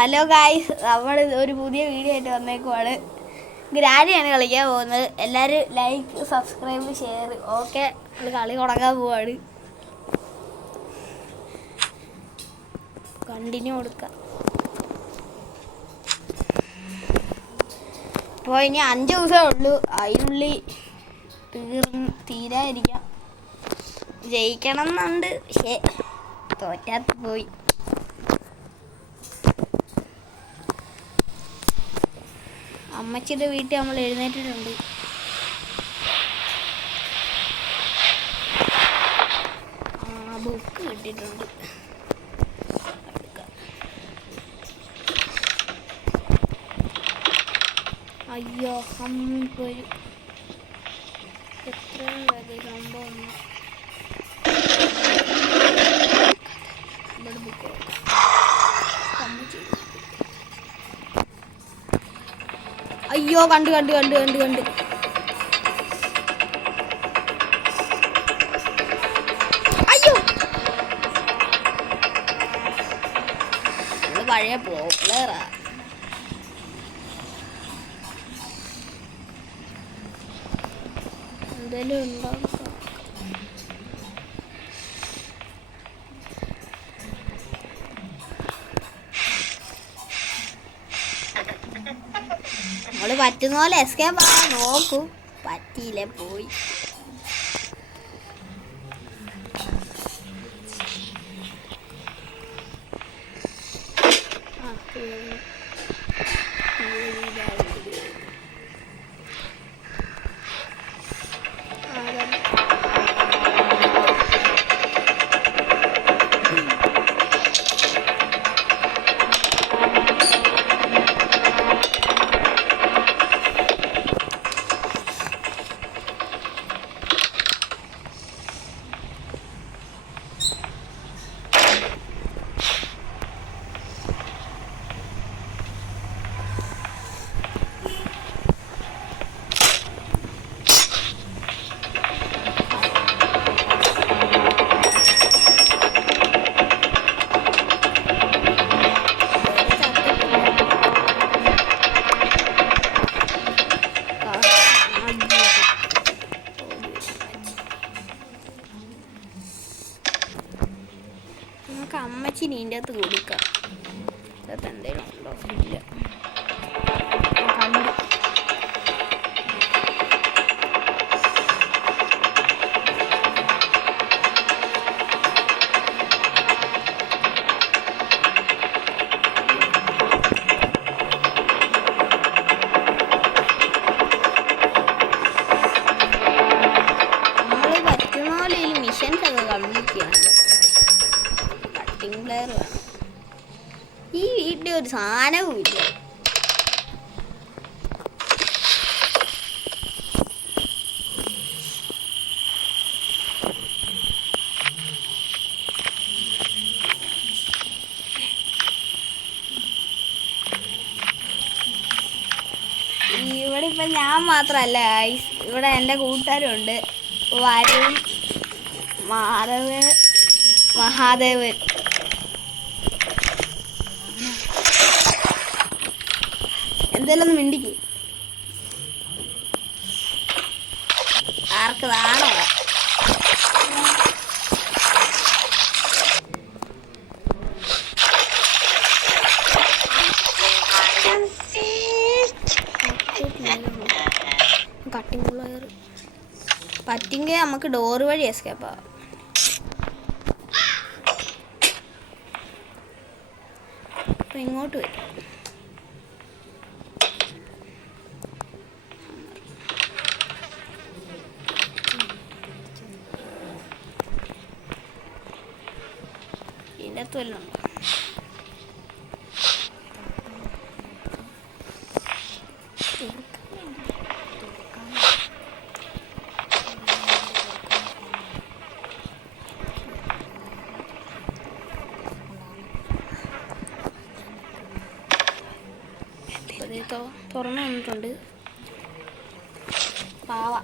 Hello guys, നമ്മൾ ഒരു പുതിയ വീഡിയോ ആയിട്ട് വന്നേക്കുവാണ്. ഗ്രാനിയാണ് കളിക്കാൻ പോകുന്നത്. എല്ലാവരും ലൈക്ക്, സബ്സ്ക്രൈബ്, ഷെയർ. ഓക്കെ, നമ്മൾ കളി തുടങ്ങാൻ പോവാണ്. കണ്ടിന്യൂ കൊടുക്കാം. അപ്പോൾ ഇനി 5 ദിവസമേ ഉള്ളൂ. അതിനുള്ളിൽ തീരാതിരിക്കാം. ജയിക്കണം എന്നുണ്ട്, പക്ഷേ തോറ്റാത്ത് പോയി. അമ്മച്ചിയുടെ വീട്ടിൽ നമ്മൾ എഴുന്നേറ്റിട്ടുണ്ട്. ബുക്ക് കിട്ടിയിട്ടുണ്ട്. അയ്യോ, അമ്മപ്പൊരു എത്ര സംഭവം. ബുക്ക് അയ്യോ, കണ്ടു. അയ്യോ, പഴയ പോപ്പുലറാ. എന്തെങ്കിലും ഉണ്ടോ? നമ്മള് പറ്റുന്ന പോലെ എസ്കേപ്പ് ആവാൻ നോക്കും. പറ്റിയില്ലേ, പോയി. അമ്മച്ചി നീൻ്റെ അകത്ത് കൊടുക്കാം. എന്തെങ്കിലും ഉണ്ടോ? ഇല്ല. നമ്മൾ പറ്റുന്ന പോലെ ഈ മിഷൻസ് ഒക്കെ കംപ്ലീറ്റ് ചെയ്യണം. പ്ലെയർ വേണം. ഈ വീട്ടിൽ ഒരു സാധനവും ഇല്ല. ഇവിടെ ഇപ്പം ഞാൻ മാത്രമല്ല, ഇവിടെ എൻ്റെ കൂട്ടുകാരുണ്ട്. വരുൺ, മഹാദേവൻ. എന്തെല്ലാം ഒന്ന് മിണ്ടിക്ക്. ആർക്ക് താണോ? കട്ടിങ് പ്ലെയർ പറ്റിങ്കെ നമുക്ക് ഡോറ് വഴി എസ്കേപ്പ് ആവാം. അപ്പം ഇങ്ങോട്ട് വരും. ഇതിൻ്റെ അകത്ത് വല്ലതും ഉണ്ടോ? തുറന്നു വന്നിട്ടുണ്ട്. പാവ.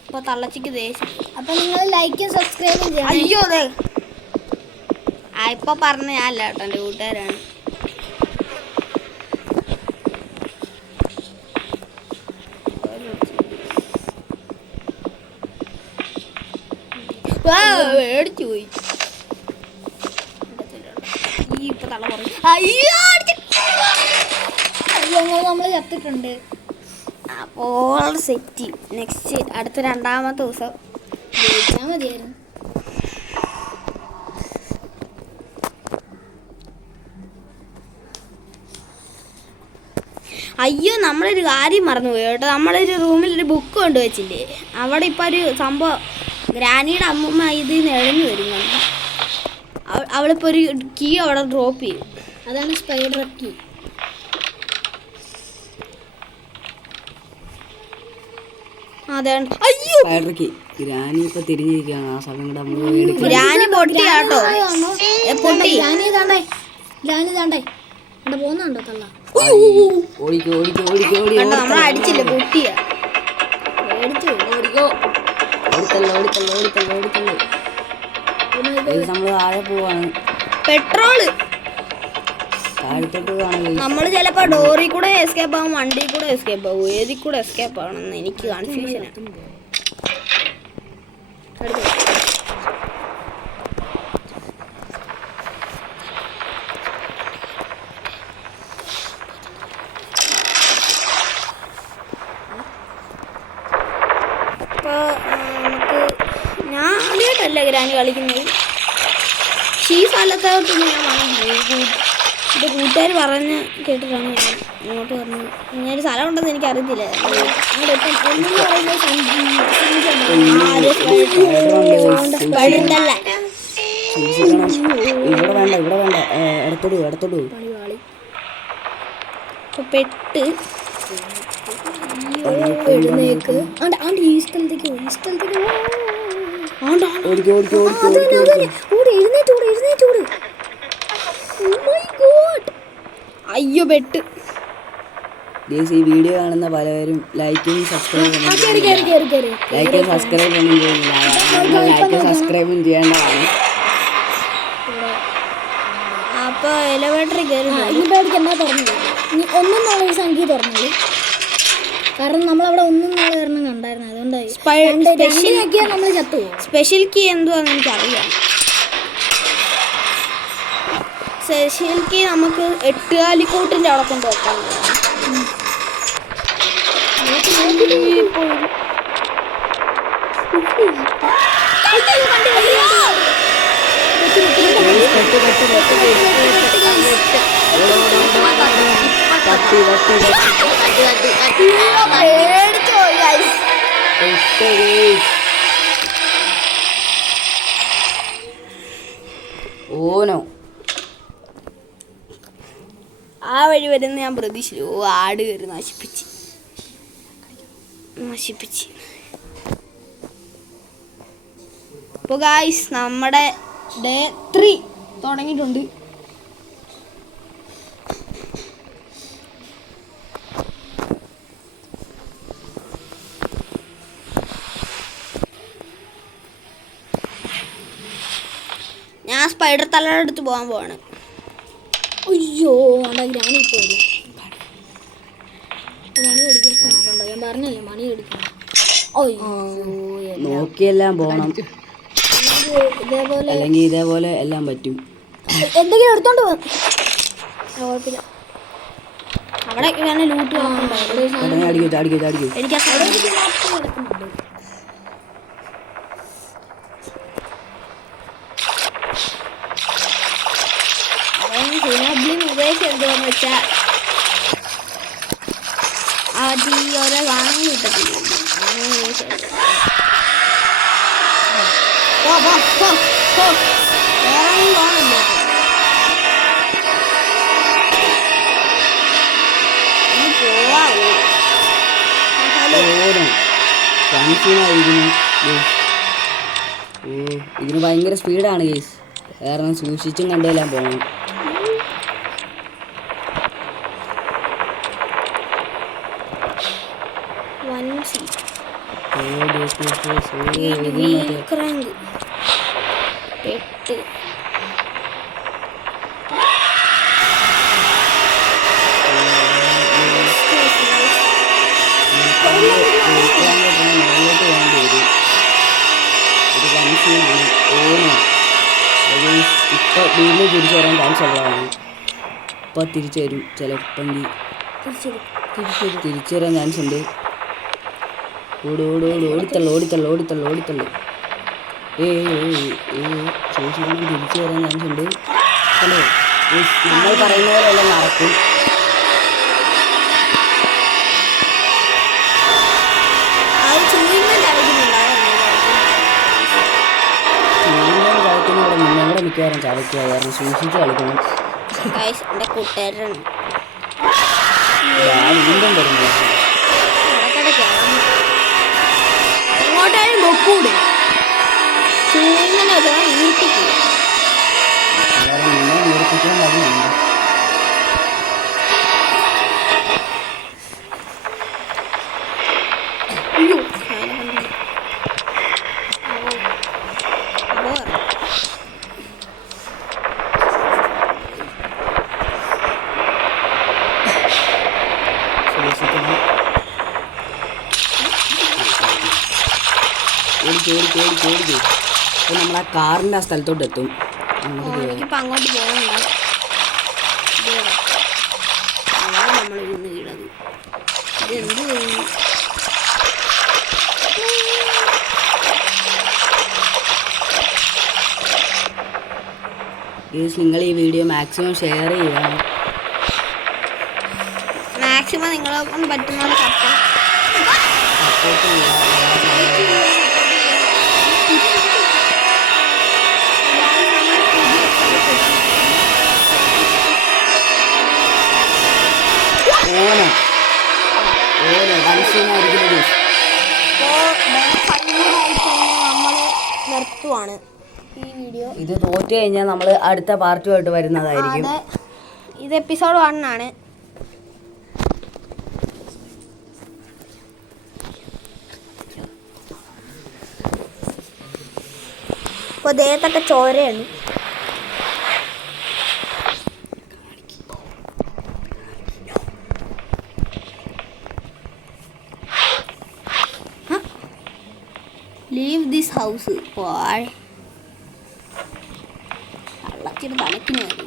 ഇപ്പോൾ തള്ളച്ചിക്ക് ദേഷ്യം. അപ്പം നിങ്ങൾ ലൈക്കും സബ്സ്ക്രൈബും ചെയ്യണം. അയ്യോ, അതെ. ഇപ്പൊ പറഞ്ഞ ഞാനല്ല കേട്ടോ, എൻ്റെ കൂട്ടുകാരാണ്. പേടിച്ചു പോയി. ഈ ഇപ്പൊ തള്ള പറയും അയ്യോ നമ്മൾ ചത്തിട്ടുണ്ട്. അപ്പോൾ സെറ്റ്. നെക്സ്റ്റ് അടുത്ത രണ്ടാമത്തെ ദിവസം ജയിച്ചാൽ മതിയായിരുന്നു. അയ്യോ നമ്മളൊരു കാര്യം മറന്നുപോയി കേട്ടോ. നമ്മളൊരു റൂമിലൊരു ബുക്ക് കൊണ്ടുവച്ചില്ലേ, അവിടെ ഇപ്പം ഒരു സംഭവം ഗ്രാനിയുടെ അമ്മൂമ്മ ഇതിൽ നിന്ന് എഴഞ്ഞു വരുന്നുണ്ട്. അവളിപ്പോൾ ഒരു കീ അവിടെ ഡ്രോപ്പ് ചെയ്യും. അതാണ് സ്പൈഡർ കീ. അതാണ്. അയ്യോ ഗ്രാനി ഇപ്പൊ തിരിഞ്ഞിരിക്കുകയാണ്. ആ സമയം ഗ്രാനി പൊട്ടിയാട്ടോ. പൊട്ടി ഗ്രാനി താണ്ടേ പോകുന്നുണ്ടോ തള്ള? നമ്മളെ അടിച്ചില്ല, പൊട്ടിയ. നമ്മള് താഴെ പോവാണ്. പെട്രോള് നമ്മള് ചിലപ്പോ ഡോറിൽ കൂടെ എസ്കേപ്പ് ആവും, വണ്ടി കൂടെ എസ്കേപ്പ് ആവും. ഏതിൽ കൂടെ എസ്കേപ്പ് ആവണമെന്ന് എനിക്ക് കൺഫ്യൂഷനാണ്. നമുക്ക് ഞാൻ ആദ്യമായിട്ടല്ല ഗ്രാനി കളിക്കുന്നത്. ഈ സ്ഥലത്തോട്ട് ഞാൻ വന്നു. എൻ്റെ കൂട്ടുകാർ പറഞ്ഞ് കേട്ടിട്ടാണ് ഞാൻ ഇങ്ങോട്ട് വന്നത്. ഇങ്ങനൊരു സ്ഥലം ഉണ്ടെന്ന് എനിക്ക് അറിയത്തില്ല. പെട്ട് എഴുന്നേക്ക് ഈ സ്ഥലത്തേക്ക് അയ്യോ പെട്ട്. ഈ വീഡിയോ കാണുന്ന പലവരും ലൈക്കും സബ്സ്ക്രൈബും ചെയ്യേണ്ടതാണ്. അപ്പൊ എലവേറ്ററിൽ കയറി പേടിക്കണ്ട തുറന്നു. ഒന്നും നാളെ സംഖ്യ തുറന്നു. കാരണം നമ്മളവിടെ ഒന്നും നാളെ കാരണം കണ്ടായിരുന്നു. അതുകൊണ്ടായി നമ്മൾ ചത്തു. സ്പെഷ്യൽ കീ എന്തുവാന്ന് എനിക്കറിയാം. സ്പെഷ്യൽ കീ നമുക്ക് 8 കാലിക്കോട്ടിൻ്റെ അവിടെ കൊണ്ട് വെക്കാം. ഓനോ ആ വഴി വരുന്ന ഞാൻ പ്രതീക്ഷിച്ചു. ആട് കയറി നശിപ്പിച്ച്. അപ്പോൾ ഗായ്സ് നമ്മുടെ ഡേ 3 തുടങ്ങിയിട്ടുണ്ട്. ഞാൻ സ്പൈഡർ തലയുടെ അടുത്ത് പോകാൻ പോവാണ്. അയ്യോ ഗ്രാനിപ്പോ മണി അടിക്കാൻ ഞാൻ പറഞ്ഞല്ലേ മണി അടിക്കണം. നോക്കിയെല്ലാം പോണം, ഇതേപോലെ അല്ലെങ്കിൽ ഇതേപോലെ എല്ലാം പറ്റും. എന്തെങ്കിലും എടുത്തോണ്ട് പോകും. കുഴപ്പമില്ല. അവിടെ ലൂട്ട് ഉപദേശം എന്താന്ന് വെച്ചാ ഓരോ സാധനം കിട്ടത്തില്ല. ഇതിന് ഭയങ്കര സ്പീഡാണ് ഗൈസ്. കാരണം സൂക്ഷിച്ചും കണ്ടെല്ലാം പോകണം. ഓനോ ഇപ്പൊ വീണ്ടും തിരിച്ചു വരാൻ ചാൻസ് ഉള്ളതാണ്. ഇപ്പൊ തിരിച്ചു വരും ചിലപ്പെങ്കിൽ. തിരിച്ചു വരാൻ ചാൻസ് ഉണ്ട്. ഓടിത്തള്ളു. സൂക്ഷിക്കണം, തിരിച്ചു വരാൻ ചാൻസ് ഉണ്ട്. അല്ലേ നമ്മൾ പറയുന്ന പോലെയല്ല നടക്കും. കളിക്കുന്നവിടെ മുന്നേ മിക്കവാറും ചവയ്ക്കുക. കാരണം സൂക്ഷിച്ച് കളിക്കണം. എൻ്റെ കൂട്ടുകാരാണ് വീണ്ടും വരുന്നു. എങ്ങോട്ടായാലും ബൊക്കൂടെ ചൂങ്ങനെ വീട്ടിക്ക് നിന്നെ വീർപ്പിക്കാൻ കഴിയുന്നുണ്ട്. ഓടിക്കോ. അപ്പോൾ നമ്മൾ ആ കാറിൻ്റെ ആ സ്ഥലത്തോട്ട് എത്തും. എനിക്കിപ്പോൾ അങ്ങോട്ട് പോകണ്ട. നമ്മൾ ഇന്ന് വീണത് ഇതെന്ത് നിങ്ങൾ ഈ വീഡിയോ മാക്സിമം ഷെയർ ചെയ്യണം. മാക്സിമം നിങ്ങളെ കൊണ്ട് പറ്റുന്ന സപ്പോർട്ട് ചെയ്യുക. നമ്മൾ നിർത്തുവാണ് ഈ വീഡിയോ. ഇത് തോറ്റു കഴിഞ്ഞാൽ നമ്മൾ അടുത്ത പാർട്ടുമായിട്ട് വരുന്നതായിരിക്കും. ഇത് എപ്പിസോഡ് 1 ആണ്. ഇപ്പോൾ ദേഹത്തൊക്കെ ചോരയാണ്. Leave this house. കള്ളക്കിന് തലക്കിന് വരും.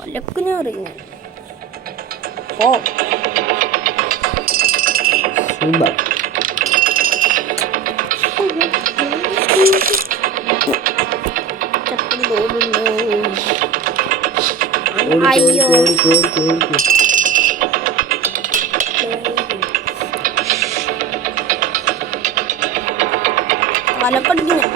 തലക്കിന് അറിയുന്നു. അയ്യോ തലക്കടിക്കുന്നു.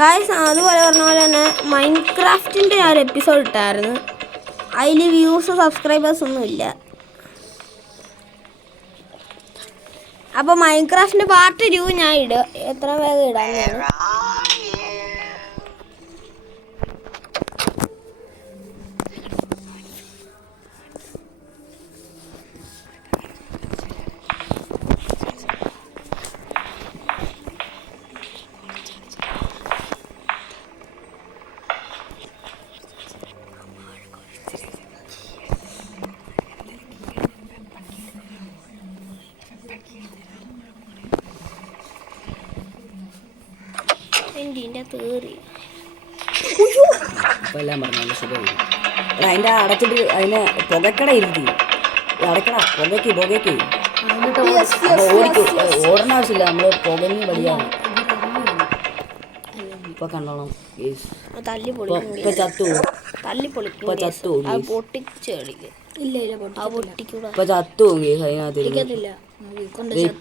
ഗായ്സ്, അതുപോലെ പറഞ്ഞ പോലെ തന്നെ മൈൻക്രാഫ്റ്റിൻ്റെ ഞാൻ ഒരു എപ്പിസോഡ് ഇട്ടായിരുന്നു. അതിൽ വ്യൂസ് സബ്സ്ക്രൈബേഴ്സ് ഒന്നുമില്ല. അപ്പോൾ മൈൻക്രാഫ്റ്റിൻ്റെ പാർട്ട് 2 ഞാൻ ഇടും. എത്ര വേഗം ഇടാമെന്നാണ്. എല്ലാം പറഞ്ഞു സുഖം. അതിൻ്റെ അടച്ചിട്ട് അതിനെ പുകക്കട ഇരുത്തി അടക്കട പുകയ്ക്ക് ഓടണ ആവശ്യമില്ല. നമ്മൾ പുകഞ്ഞ് വലിയാണ്. ഇപ്പൊ കണ്ടോണം. ഇപ്പൊ ചത്തു ഇപ്പൊ ചത്തു അതിനകത്ത്.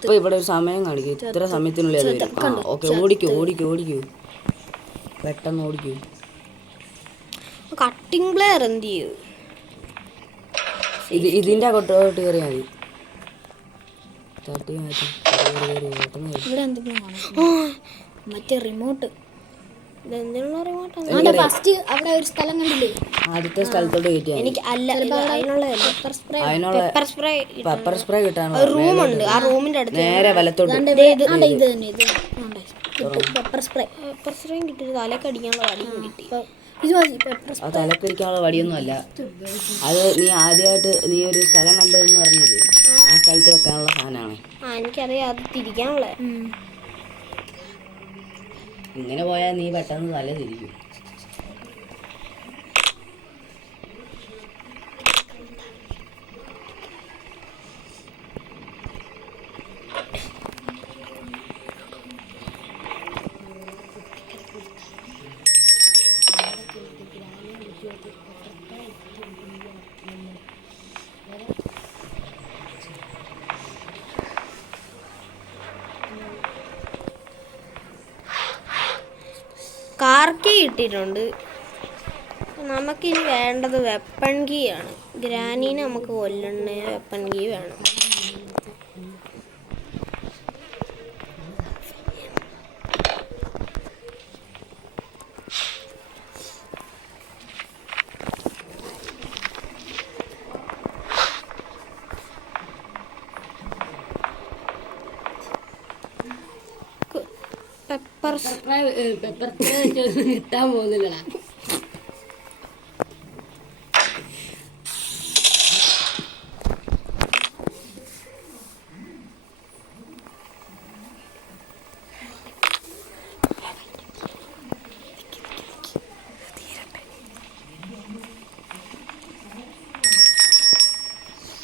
ഇപ്പൊ ഇവിടെ ഒരു സമയം കാണിക്കും. ഇത്ര സമയത്തിനുള്ളിൽ അത് വരും. ഓക്കെ, ഓടിക്കൂ പെട്ടെന്ന് ഓടിക്കൂ. കട്ടിംഗ് പ്ലെയർ എന്ത് ചെയ്യും? ഇതിന്റെ അങ്ങോട്ടോട്ട് കയറിയാൽ മതി. മറ്റേ റിമോട്ട് ഇതെന്തിനുള്ള റിമോട്ടാണ്? അതിന്റെ ഫസ്റ്റ് അവിടെ ഒരു സ്ഥലം കണ്ടില്ലേ? ആദ്യത്തെ സ്ഥലത്തോട്ട് കയറ്റിയാൽ എനിക്ക് അല്ല ഇത് അതിനുള്ളതല്ല. അതിനുള്ള പെപ്പർ സ്പ്രേ പെപ്പർ സ്പ്രേ കിട്ടാൻ റൂമുണ്ട്. ആ റൂമിന്റെ അടുത്ത് നേരെ വലത്തോട്ട്. ഇത് തന്നെ പെപ്പർ സ്പ്രേ. പെപ്പർ സ്പ്രേയും കിട്ടി, തലക്ക് അടിക്കാനുള്ള വടിയും കിട്ടി. ഇത് മതി പെപ്പർ അത് തലക്കടിക്കാനുള്ള വടിയൊന്നും അല്ല. അത് നീ ആദ്യമായിട്ട് നീ ഒരു സ്ഥലം കണ്ടതെന്ന് പറഞ്ഞില്ലേ, ആ സ്ഥലത്ത് വെക്കാനുള്ള സാധനമാണ്. എനിക്കറിയാം, അത് തിരിക്കാനുള്ള. ഇങ്ങനെ പോയാൽ നീ പെട്ടെന്ന് തല തിരിക്കും. കാർ കീ കിട്ടിയിട്ടുണ്ട്. നമുക്കിനി വേണ്ടത് വെപ്പൺ കീ ആണ്. ഗ്രാനീനെ നമുക്ക് കൊല്ലണ വെപ്പൺ കീ വേണം. പെപ്പർ കിട്ടാൻ പോകുന്നില്ല.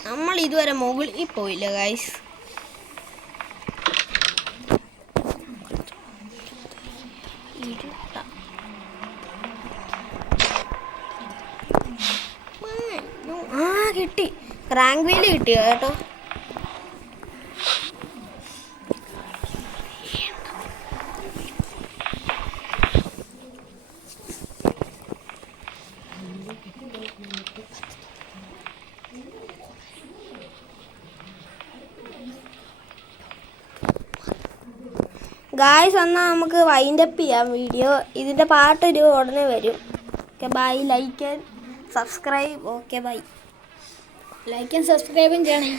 നമ്മൾ ഇതുവരെ മുകളിൽ പോയില്ല ഗൈസ്. കിട്ടി, ക്രാങ്ക് വീല് കിട്ടിയോ കേട്ടോ. ഗായ്സ്, എന്നാൽ നമുക്ക് വൈൻഡപ്പ് ചെയ്യാം വീഡിയോ. ഇതിൻ്റെ പാട്ടൊരു ഉടനെ വരും. Okay bye. Like and subscribe. Okay bye. ലൈക്കും സബ്സ്ക്രൈബും ചെയ്യണേ.